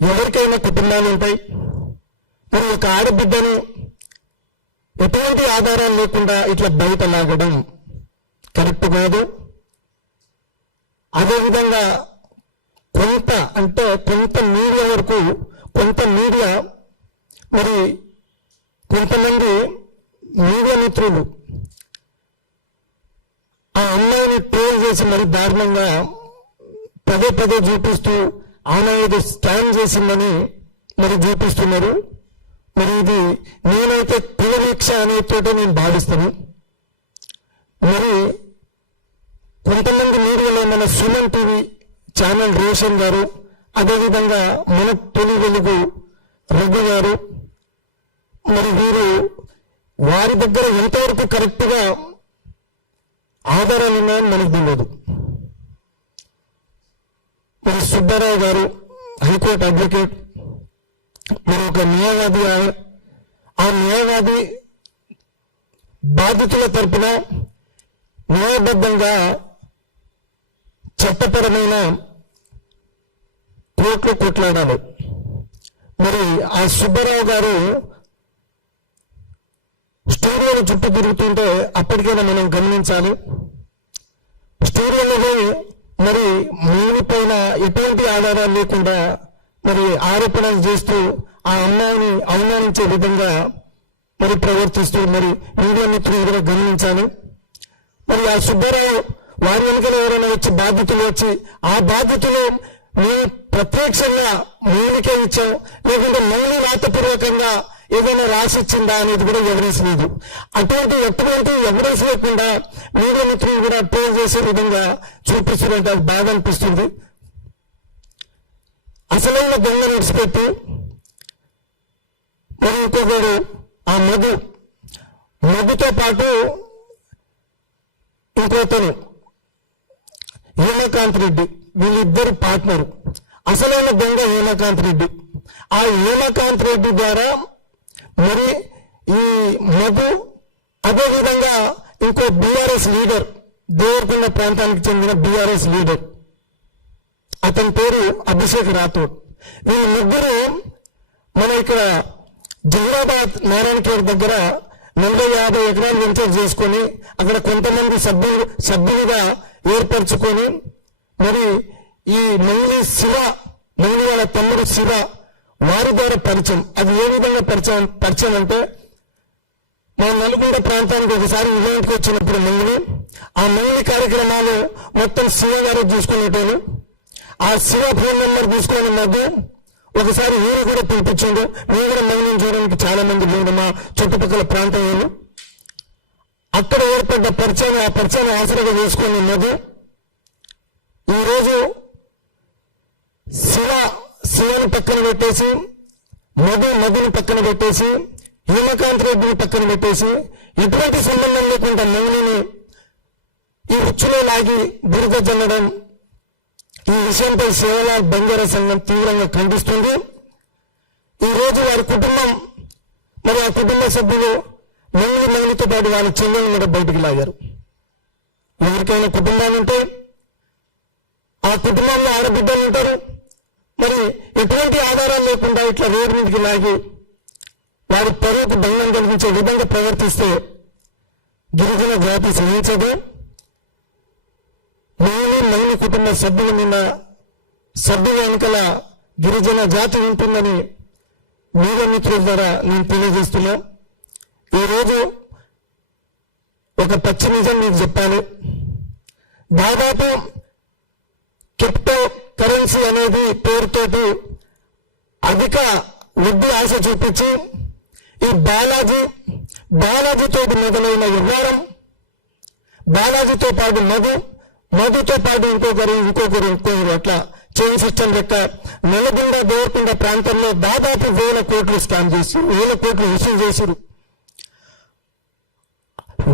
ఎవరికైనా కుటుంబాలు ఉంటాయి. మరి ఒక ఆడబిడ్డను ఎటువంటి ఆధారాలు లేకుండా ఇట్లా బయట లాగడం కరెక్ట్ కాదు. అదేవిధంగా కొంత మీడియా వరకు మరి కొంతమంది మీడియా మిత్రులు ఆ అమ్మాయిని ట్రోల్ చేసి మరి దారుణంగా పదే చూపిస్తూ ఆమె ఏదో స్కామ్ చేసిందని మరి చూపిస్తున్నారు. మరి ఇది నేనైతే కులవీక్ష అనేతోటే నేను భావిస్తాను. మరి కొంతమంది మీడియాలో మన సుమన్ టీవీ ఛానల్ రోషన్ గారు, అదేవిధంగా మన తొలి వెలుగు రఘు గారు, మరి వీరు వారి దగ్గర ఎంతవరకు కరెక్ట్గా ఆధారాలు ఉన్నాయని మనకు తెలియదు. మరి సుబ్బారావు గారు హైకోర్టు అడ్వకేట్, మరి ఒక న్యాయవాది. ఆ న్యాయవాది బాధితుల తరపున న్యాయబద్ధంగా చట్టపరమైన కోర్టులో కొట్లాడాలి. మరి ఆ సుబ్బారావు గారు స్టూడియోలో చుట్టూ తిరుగుతుంటే అప్పటికైనా మనం గమనించాలి. స్టూడియోలో మరి మూని పైన ఎటువంటి ఆధారాలు లేకుండా మరి ఆరోపణలు చేస్తూ ఆ అమ్మాయిని అవమానించే విధంగా మరి ప్రవర్తిస్తూ మరి మీడియా మిత్రులు కూడా గమనించాలి. మరి ఆ సుబ్బారావు వారి వెనుకలు ఎవరైనా వచ్చి బాధితులు వచ్చి ఆ బాధితులు మేము ప్రత్యక్షంగా మౌనికే ఇచ్చాం, లేకుంటే మౌని రాతపూర్వకంగా ఏదైనా రాసిచ్చిందా అనేది కూడా ఎవిడెన్స్ లేదు. ఎటువంటి ఎవిడెన్స్ లేకుండా మీడియా మిత్రులు కూడా ట్రోల్ చేసే విధంగా చూపిస్తున్నట్టు అది బాగా అనిపిస్తుంది. అసలైన దొంగ విడిచిపెట్టి మరి ఇంకొకరు ఆ మధుతో పాటు ఇంకోతను హేమకాంత్ రెడ్డి, వీళ్ళిద్దరు పార్ట్నర్. అసలైన దొంగ హేమకాంత్ రెడ్డి. ఆ హేమకాంత్ రెడ్డి ద్వారా మరి ఈ మధు, అదేవిధంగా ఇంకో బీఆర్ఎస్ లీడర్, దేవరకొండ ప్రాంతానికి చెందిన బీఆర్ఎస్ లీడర్, అతని పేరు అభిషేక్ రాథోడ్. వీళ్ళు ముగ్గురు మన ఇక్కడ జహీరాబాద్ నారాయణఖేడ్ దగ్గర 40-50 ఎకరాలు వెంచర్ చేసుకొని అక్కడ కొంతమంది సభ్యులుగా ఏర్పరచుకొని మరి ఈ మౌని వాళ్ళ తమ్ముడు శివ వారి ద్వారా పరిచయం. అది ఏ విధంగా పరిచయం అంటే మన నల్గొండ ప్రాంతానికి ఒకసారి ఈవెంట్కి వచ్చినప్పుడు ఆ మౌని కార్యక్రమాలు మొత్తం శివ గారు చూసుకునేటోను. ఆ శివ ఫోన్ నెంబర్ తీసుకొని మధ్య ఒకసారి ఊరు కూడా పిలిపించాడు. మేము కూడా మౌనం చూడడానికి చాలా మంది లేడు మా చుట్టుపక్కల ప్రాంతంలో. అక్కడ ఏర్పడ్డ పరిచయం, ఆ పరిచయం ఆసరగా చేసుకుని మధు ఈరోజు శివని పక్కన పెట్టేసి మధుని పక్కన పెట్టేసి హేమకాంత్ రెడ్డిని పక్కన పెట్టేసి ఎటువంటి సంబంధం లేకుండా మౌనిని ఈ ఉచ్చులో లాగి బురద జల్లడం, ఈ విషయంపై సేవలాల్ బంజారా సంఘం తీవ్రంగా ఖండిస్తుంది. ఈరోజు వారి కుటుంబం మరి ఆ కుటుంబ సభ్యులు మౌనితో పాటు వాళ్ళ చెల్లెలను కూడా బయటికి లాగారు. ఎవరికైనా కుటుంబాలు ఉంటాయి, ఆ కుటుంబంలో ఆడబిడ్డలు ఉంటారు. మరి ఎటువంటి ఆధారాలు లేకుండా ఇట్లా రోడ్డు మీదకి లాగి వారి పరువుకు భంగం కలిగించే విధంగా ప్రవర్తిస్తే గిరిజన జాతి సహించదు. మౌని కుటుంబ సభ్యుల మీద సభ్యుల వెనుకల గిరిజన జాతి ఉంటుందని మీడియా మిత్రుల ద్వారా నేను తెలియజేస్తున్నా. ఈరోజు ఒక పచ్చి నిజం మీకు చెప్పాలి. దాదాపు క్రిప్టో కరెన్సీ అనేది పేరుతోటి అధిక వడ్డీ ఆశ చూపించి ఈ బాలాజీతో మొదలైన వ్యవహారం, బాలాజీతో పాటు మధుతో పాటు ఇంకొకరు అట్లా చైన్ సిస్టమ్ లెక్క నల్గొండ దేవరకొండ ప్రాంతంలో దాదాపు 1000 కోట్లు స్కామ్ చేసి 1000 కోట్లు వసూలు చేశారు.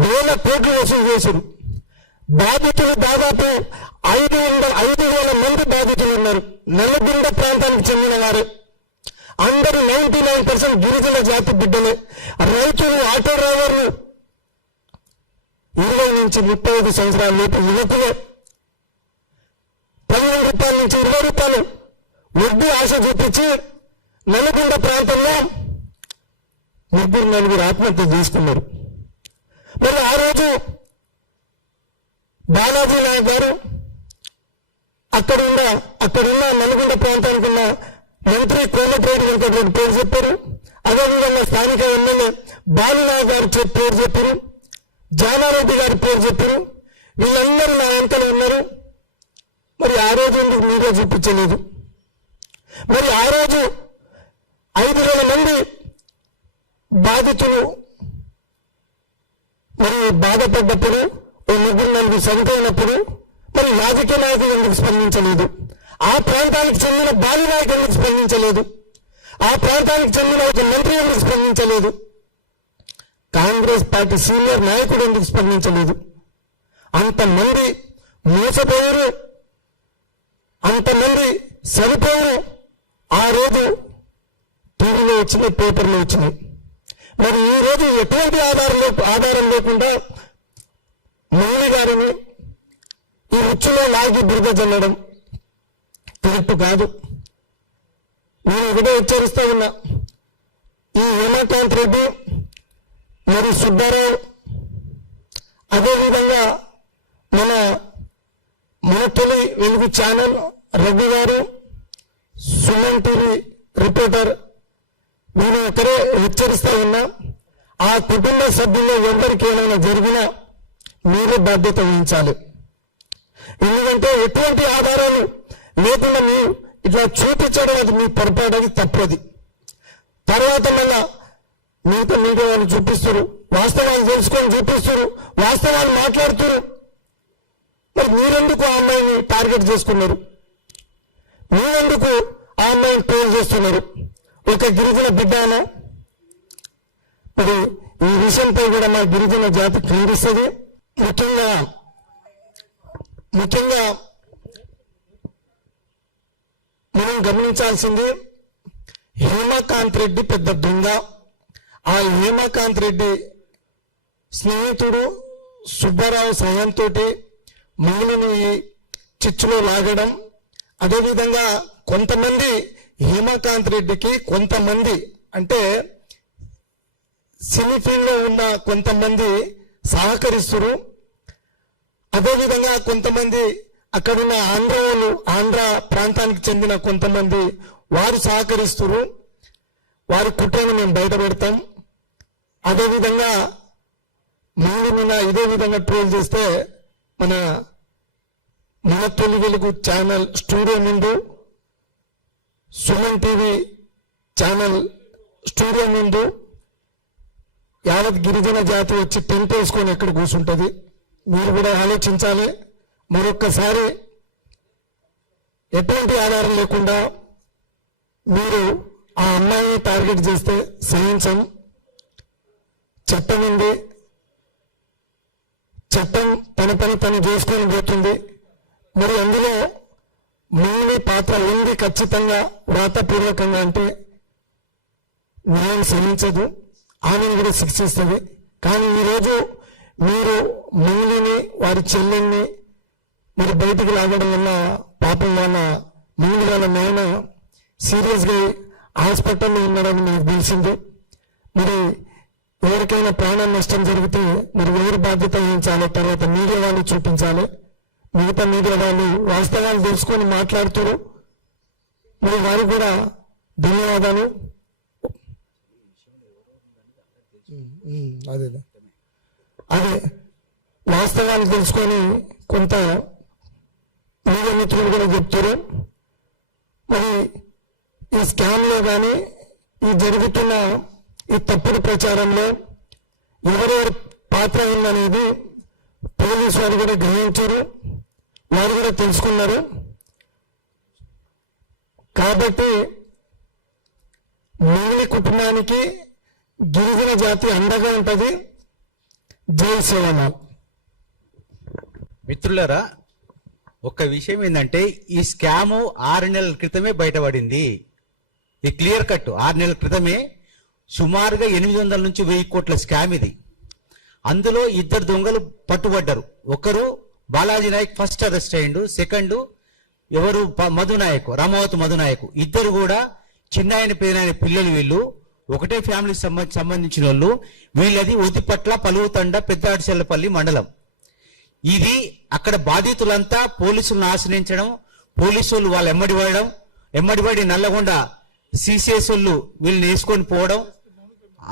1000 కోట్లు వసూలు చేశారు. బాధితులు దాదాపు 5,000 మంది బాధితులు ఉన్నారు. నల్గొండ ప్రాంతానికి చెందిన వారు అందరూ 99% గిరిజన జాతి బిడ్డలే. రైతులు, ఆటో డ్రైవర్లు, 20 నుంచి 35 సంవత్సరాల లోపు యువకులే. 15 రూపాయల నుంచి 20 రూపాయలు నెగ్గి ఆశ చూపించి నల్గొండ ప్రాంతంలో నలుగురు ఆత్మహత్య చేసుకున్నారు. మరి ఆ రోజు బాలాజీ నాయక్ గారు అక్కడున్న నల్గొండ ప్రాంతానికి ఉన్న మంత్రి కోమటిరెడ్డి వెంకటరెడ్డి పేరు చెప్పారు. అదేవిధంగా స్థానిక ఎమ్మెల్యే బాలునాయక్ గారు పేరు చెప్పారు, జానారెడ్డి గారి పేరు చెప్పారు. వీళ్ళందరూ నా వెంటనే ఉన్నారు. మరి ఆ రోజు ఎందుకు మీడియా చూపించలేదు? మరి ఆ రోజు 5,000 మంది బాధితులు మరి బాధపడ్డప్పుడు, ఓ 3-4 చనిపోయినప్పుడు మరి రాజకీయ నాయకులు ఎందుకు స్పందించలేదు? ఆ ప్రాంతానికి చెందిన బాలునాయక్ ఎందుకు స్పందించలేదు? ఆ ప్రాంతానికి చెందిన ఒక మంత్రి ఎందుకు స్పందించలేదు? కాంగ్రెస్ పార్టీ సీనియర్ నాయకుడు ఎందుకు స్పందించలేదు? అంతమంది మోసపోయారు, అంతమంది సరిపోయారు. ఆ రోజు టీవీలో వచ్చినాయి, పేపర్లో వచ్చినాయి. మరి ఈ రోజు ఎటువంటి ఆధారం లేకుండా మౌని గారిని ఈ ఉచ్చులో లాగి బురద జల్లడం కరెక్ట్ కాదు. నేను ఒకటే హెచ్చరిస్తా ఉన్నా, ఈ హేమకాంత్ రెడ్డి మరి సుబ్బారావు, అదేవిధంగా మన తొలి వెలుగు ఛానల్ రఘు గారు, సుమన్ టీవీ రిపోర్టర్, నేను ఒకరే హెచ్చరిస్తా ఉన్నా, ఆ కుటుంబ సభ్యుల్లో ఎవరికి ఏమైనా జరిగినా మీరే బాధ్యత వహించాలి. ఎందుకంటే ఎటువంటి ఆధారాలు లేకుండా మీరు ఇట్లా చూపించడం అది మీ పొరపాటు, అది తప్పది. తర్వాత మళ్ళా మీతో మీడియా వాళ్ళు చూపిస్తారు, వాస్తవాలు తెలుసుకొని చూపిస్తారు, వాస్తవాలు మాట్లాడుతున్నారు. మరి మీరెందుకు ఆ అమ్మాయిని టార్గెట్ చేసుకున్నారు? మీరెందుకు ఆ అమ్మాయిని ట్రోల్ చేస్తున్నారు? ఒక గిరిజన బిడ్డ అనా? మరి ఈ విషయంపై కూడా మా గిరిజన జాతి ఖండిస్తుంది. ముఖ్యంగా మనం గమనించాల్సింది, హేమకాంత్ రెడ్డి పెద్ద దొంగ. ఆ హేమకాంత్ రెడ్డి స్నేహితుడు సుబ్బారావు సహాయంతో మౌనిని చిచ్చులో లాగడం, అదేవిధంగా కొంతమంది హేమకాంత్ రెడ్డికి, కొంతమంది అంటే సినీ ఫీల్డ్లో ఉన్న కొంతమంది సహకరిస్తున్నారు. అదేవిధంగా కొంతమంది అక్కడున్న ఆంధ్ర ప్రాంతానికి చెందిన కొంతమంది వారు సహకరిస్తున్నారు. వారి కుట్రను మేము బయట పెడతాం. అదేవిధంగా మౌని మీద ఇదే విధంగా ట్రోల్ చేస్తే మన తొలి వెలుగు ఛానల్ స్టూడియో ముందు, సుమన్ టీవీ ఛానల్ స్టూడియో ముందు యావత్ గిరిజన జాతి వచ్చి టెంట్ వేసుకొని ఎక్కడ కూర్చుంటుంది? మీరు కూడా ఆలోచించాలి. మరొక్కసారి ఎటువంటి ఆధారం లేకుండా మీరు ఆ అమ్మాయిని టార్గెట్ చేస్తే సహించం. చట్టం ఉంది, చట్టం తన పని తను చేసుకొని పోతుంది. మరి అందులో మౌని పాత్ర ఉంది ఖచ్చితంగా, వ్రాతపూర్వకంగా. అంటే న్యాయం సహించదు, ఆమెను కూడా శిక్షిస్తుంది. కానీ ఈరోజు మీరు మౌనిని, వారి చెల్లెల్ని మరి బయటికి లాగడం వల్ల పాపం వాళ్ళ మౌని వాళ్ళ నాయన సీరియస్గా హాస్పిటల్లో ఉన్నాడని నాకు తెలిసింది. మరి ఎవరికైనా ప్రాణ నష్టం జరిగితే మరి ఎవరు బాధ్యత వహించాలి? తర్వాత మీడియా వాళ్ళు చూపించాలి. మిగతా మీడియా వాళ్ళు వాస్తవాలు తెలుసుకొని మాట్లాడుతారు. మరి వారికి కూడా ధన్యవాదాలు. అదే వాస్తవాలు తెలుసుకొని కొంత మీడియా మిత్రులు కూడా చెప్తారు. మరి ఈ స్కామ్లో కానీ ఈ జరుగుతున్న ఈ తప్పుడు ప్రచారంలో ఎవరెవరి పాత్ర ఉందనేది పోలీసు వారు కూడా గ్రహించారు, వారు కూడా తెలుసుకున్నారు. కాబట్టి మౌని కుటుంబానికి గిరిజన జాతి అండగా ఉంటుంది. జై శ్రీరామ్. మిత్రులారా, ఒక విషయం ఏంటంటే, ఈ స్కాము 6 నెలల క్రితమే బయటపడింది. ఇది క్లియర్ కట్. 6 నెలల క్రితమే సుమారుగా 800 నుంచి 1000 కోట్ల స్కామ్ ఇది. అందులో 2 దొంగలు పట్టుబడ్డారు. ఒకరు బాలాజీ నాయక్ ఫస్ట్ అరెస్ట్ అయ్యిండు, సెకండ్ ఎవరు మధునాయక్, రామావతి మధునాయక్ ఇద్దరు కూడా చిన్నాయన పేదైన పిల్లలు. వీళ్ళు ఒకటే ఫ్యామిలీకి సంబంధించిన వాళ్ళు. వీళ్ళది ఒదిపట్ల పలువుతండ పెద్దాడిచెల్లపల్లి మండలం. ఇది అక్కడ బాధితులంతా పోలీసులను ఆశ్రయించడం, పోలీసులు వాళ్ళు ఎమ్మడిపడి నల్లగొండ సిసిఎస్ వాళ్ళు వీళ్ళని వేసుకొని పోవడం.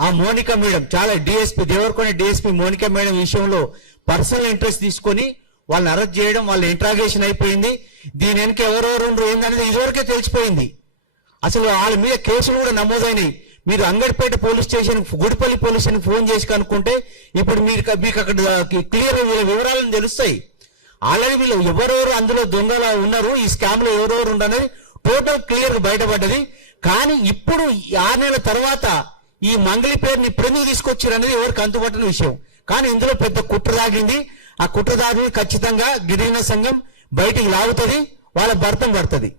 ఆ మోనిక మేడం చాలా DSP Devarakonda DSP Monika madam విషయంలో పర్సనల్ ఇంట్రెస్ట్ తీసుకొని వాళ్ళని అరెస్ట్ చేయడం, వాళ్ళ ఇంట్రాగేషన్ అయిపోయింది. దీని వెనక ఎవరెవరు ఏందనేది ఇదివరకే తెలిసిపోయింది. అసలు వాళ్ళ మీద కేసులు కూడా నమోదైనాయి. మీరు Angadipeta police station, Gudipalli police station phone చేసి కనుక్కుంటే ఇప్పుడు మీకు అక్కడ క్లియర్ వివరాలను తెలుస్తాయి. ఆల్రెడీ వీళ్ళు ఎవరెవరు అందులో దొంగలు ఉన్నారు, ఈ స్కామ్ లో ఎవరెవరు ఉండనేది టోటల్ క్లియర్ బయటపడ్డది. కానీ ఇప్పుడు 6 నెలల తర్వాత ఈ మంగళి పేరుని ఇప్పుడెందుకు తీసుకొచ్చారు అనేది ఎవరికి అంతుపట్టని విషయం. కానీ ఇందులో పెద్ద కుట్ర దాగింది. ఆ కుట్ర దాగి ఖచ్చితంగా గిరిజన సంఘం బయటికి లాగుతుంది, వాళ్ళ భర్తం పడుతుంది.